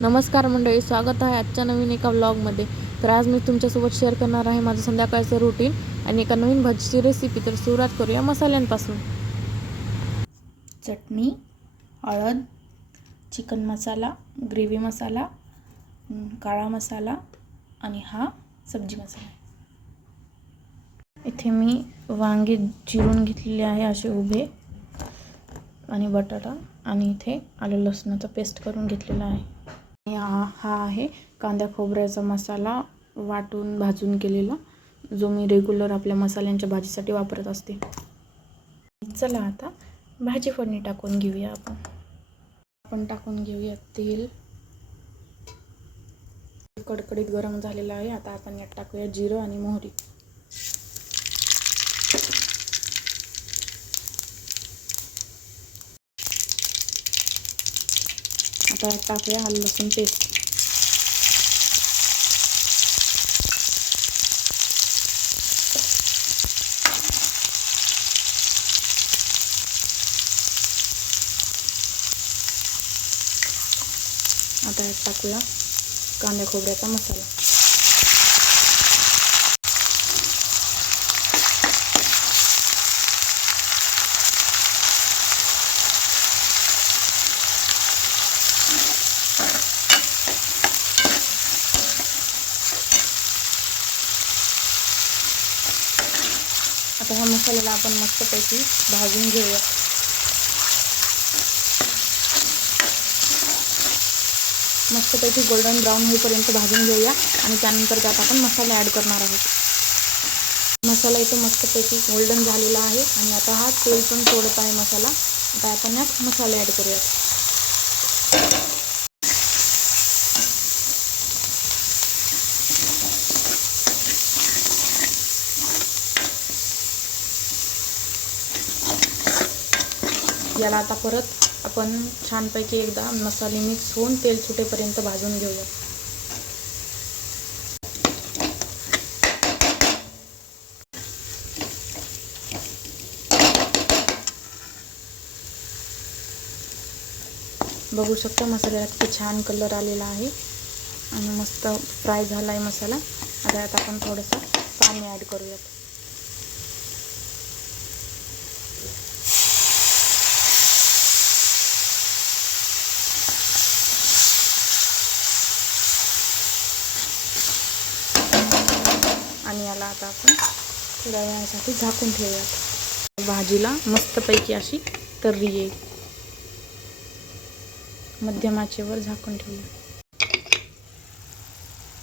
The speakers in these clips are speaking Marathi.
नमस्कार मंडळी, स्वागत आहे आजच्या नवीन एका व्लॉगमध्ये. तर आज मी तुमच्यासोबत शेअर करणार आहे माझं संध्याकाळचं रुटीन आणि एका नवीन भाजीची रेसिपी. तर सुरुवात करूया मसाल्यांपासून. चटणी, हळद, चिकन मसाला, ग्रेव्ही मसाला, काळा मसाला आणि हा सब्जी मसाला. इथे मी वांगे चिरून घेतलेले आहे असे उभे, आणि बटाटा, आणि इथे आलं लसणाचा पेस्ट करून घेतलेला आहे. हा आहे कांदा खोबऱ्याचा मसाला वाटून भाजून केलेला, जो मी रेग्युलर आपल्या मसाल्यांच्या भाजीसाठी वापरत असते. चला आता भाजी फोडणी टाकून घेऊया. आपण टाकून घेऊया तेल. कडकडीत गरम झालेलं आहे. आता आपण यात टाकूया जिरं आणि मोहरी. आता यात टाकूया आलं लसूण पेस्ट. आता यात टाकूया कांदा खोबऱ्याचा मसाला. आता ह्या मसाल्याला आपण मस्तपैकी भाजून घेऊया. मस्तपैकी गोल्डन ब्राऊन होईपर्यंत भाजून घेऊया आणि त्यानंतर त्यात आपण मसाले ॲड करणार आहोत. मसाला इथे मस्तपैकी गोल्डन झालेला आहे आणि आता हा तेल पण सोडत आहे मसाला. आता आपण यात मसाले ॲड करूयात. याला आता परत आपण छानपैकी एकदा मसाले मिक्स होऊन तेल सुटेपर्यंत भाजून घेऊया. बघू शकता मसाल्याला किती छान कलर आलेला आहे आणि मस्त फ्राय झाला आहे मसाला. आता यात आपण थोडंसं पाणी ॲड करूयात. आणि याला आता आपण थोड्या वेळासाठी झाकून ठेवूयात. भाजीला मस्तपैकी अशी तर्री येईल. मध्यम आचेवर झाकून ठेवूया.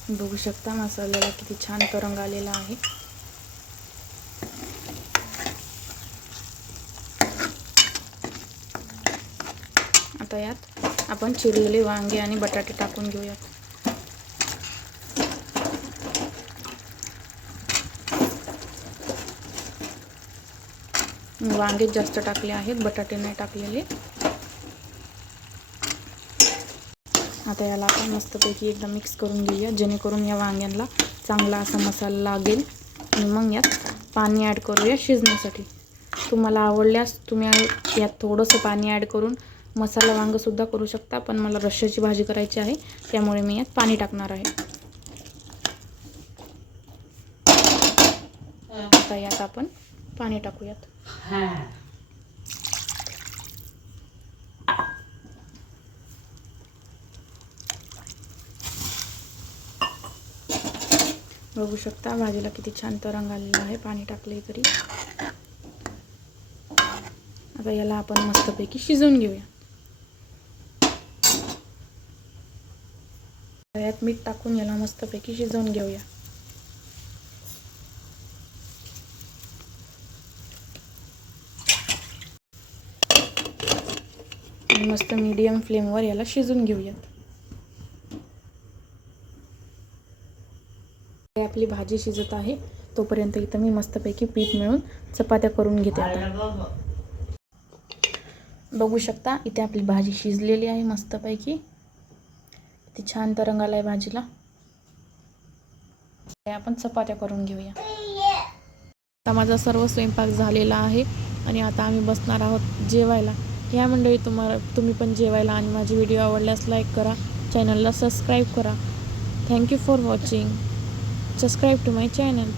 बघू शकता मसाल्याला किती छान तरंग आलेला आहे. आता यात आपण चिरलेले वांगे आणि बटाटे टाकून घेऊयात. वांगे जास्त टाकले आहेत, बटाटे नाही टाकलेले. आता याला आपण मस्तपैकी एकदा मिक्स करून घेऊया, जेणेकरून या वांग्यांना चांगला असा मसाला लागेल. आणि मग यात पाणी ॲड करूया शिजण्यासाठी. तुम्हाला आवडल्यास तुम्ही यात थोडंसं पाणी ॲड करून मसाला वांगंसुद्धा करू शकता, पण मला रश्श्याची भाजी करायची आहे त्यामुळे मी यात पाणी टाकणार आहे. आता यात आपण पाणी टाकूयात. बघू शकता भाजीला किती छान तरंग आलेला आहे पाणी टाकले तरी. आता याला आपण मस्तपैकी शिजवून घेऊया. यात मीठ टाकून याला मस्तपैकी शिजवून घेऊया. मस्त मीडियम फ्लेमवर याला शिजून घेऊयात. आपली भाजी शिजत आहे तोपर्यंत इथं मी मस्तपैकी पीठ मिळून चपात्या करून घेते. आता बघू शकता इथे आपली भाजी शिजलेली आहे मस्तपैकी. किती छान तरंग आलाय भाजीला. आपण चपात्या करून घेऊया. आता माझा सर्व स्वयंपाक झालेला आहे आणि आता आम्ही बसणार आहोत जेवायला. या मंडळी तुम्ही पण जेवायला आणि माझी व्हिडिओ आवडल्यास लाईक करा, चॅनलला सबस्क्राईब करा. Thank you for watching. Subscribe to my channel.